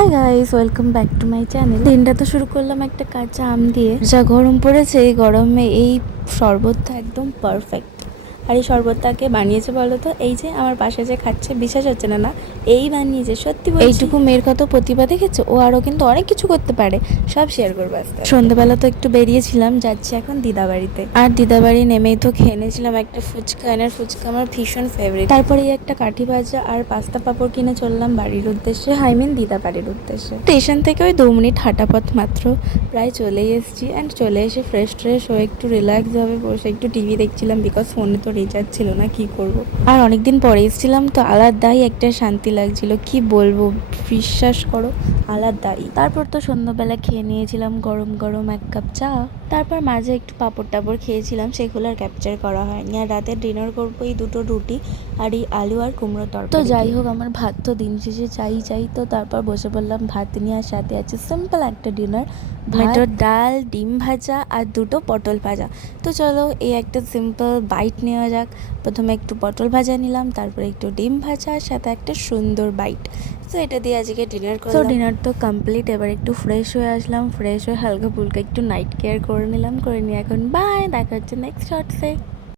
Hi guys, welcome back to my channel. দিনটা তো শুরু করলাম একটা কাঁচা আম দিয়ে। যা গরম পড়েছে, এই গরমে এই শরবতটা একদম পারফেক্ট। আর এই শরবতটাকে বানিয়েছে বলো তো? এই যে আমার পাশে যে খাচ্ছে, বিশ্বাস হচ্ছে না না, এই বানিয়েছে, সত্যি বলছি। এইটুকু মেয়ের কত প্রতিভা দেখেছো? ও আরও কিন্তু অনেক কিছু করতে পারে, সব শেয়ার করবো আজকে। সন্ধ্যাবেলা তো একটু বেরিয়েছিলাম, যাচ্ছি এখন দিদাবাড়িতে। আর দিদাবাড়ি নেমেই তো খেয়ে নিয়েছিলাম একটা ফুচকা। এনার ফুচকা আমার ভীষণ ফেভারিট। তারপরে একটা কাঠি ভাজা আর পাস্তা পাঁপড় কিনে চললাম বাড়ির উদ্দেশ্যে, আই মিন দিদাবাড়ির উদ্দেশ্যে। স্টেশন থেকে ওই 2 মিনিট হাঁটা পথ মাত্র, প্রায় চলেই এসেছি। অ্যান্ড চলে এসে ফ্রেশ হয়ে একটু রিল্যাক্স ভাবে বসে একটু টিভি দেখছিলাম, বিকজ ফোনে তো রিচার্জ ছিল না, কি করব। আর অনেকদিন পরে এসেছিলাম তো আলাদাই একটা শান্তি লাগছিল, কি বলবো, বিশ্বাস করো, আলাদাই। তারপর তো সন্ধ্যাবেলা খেয়ে নিয়েছিলাম গরম গরম 1 কাপ চা। তারপর মাঝে একটু পাঁপড় টাপড় খেয়েছিলাম, সেগুলো আর ক্যাপচার করা হয়নি। আর রাতে ডিনার করবো এই 2টো রুটি আর এই আলু আর কুমড়ো তরকারি। তো যাই হোক, আমার ভাত তো দিন শেষে চাই। তো তারপর বসে পড়লাম ভাত নিয়ে, আর সাথে আছে সিম্পল একটা ডিনার, টমেটোর ডাল, ডিম ভাজা আর 2টো পটল ভাজা। তো চলো এই একটা সিম্পল বাইট নেওয়া যাক। প্রথমে একটু পটল ভাজা নিলাম, তারপরে একটু ডিম ভাজা, আর সাথে একটা সুন্দর বাইট। তো এটা দিয়ে আজকে ডিনার করলাম। তো ডিনার তো কমপ্লিট। এবার একটু ফ্রেশ হয়ে আসলাম, ফ্রেশ হয়ে হালকা ফুলকা একটু নাইট কেয়ার করে নিলাম, করে নিয়ে এখন বাই, দেখা হচ্ছে নেক্সট শর্টসে।